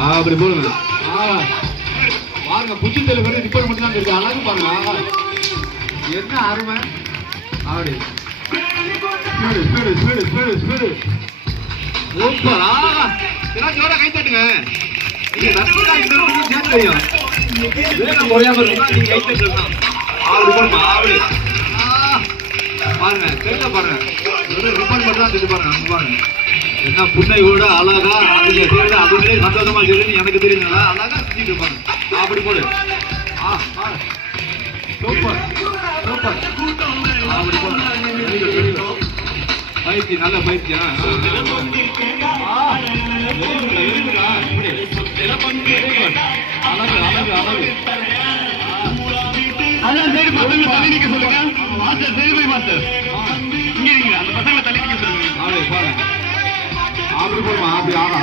அப்படி போடுங்க. பாருங்க புச்சு தெலுங்கு வந்து ரிப்போர்ட் மட்டும் தான் இருக்கு. அழகு பாருங்க, என்ன அருமை. அப்படி speed speed speed speed super. எல்லாம் ஜோரா கை தட்டுங்க. நீங்க நட்புதான் இந்த இடத்துக்கு சேர்ந்து தெரியும். வேகம் குறையாம இருந்தா நீங்க கை தட்டுறதுதான். அப்படி போடுமா. அப்படி பாருங்க தெரியல பாருங்க, ரிப்போர்ட் மட்டும் தான் தெரிஞ்சு பாருங்க. பாருங்க என்ன புண்ணையோட அழகா அதுல சேர்ந்து அதுவே சந்தோஷமா செய்யுதுன்னு எனக்கு தெரியுதுங்களா. அழகா செஞ்சுட்டு இருப்பாங்க. அப்படி போடு. Super super. அப்படி போடு. பயிற்சி நல்ல பயிற்சி. அழகு அழகு அழகு. அதான் சரி, பசங்களை தள்ளி நிக்க சொல்லுங்க. மாஸ்டர் சரி போய் மாஸ்டர் இங்க நீங்க அந்த பசங்களை தள்ளி நிக்க சொல்லுங்க. அப்படி போடுமா. அப்படி ஆனா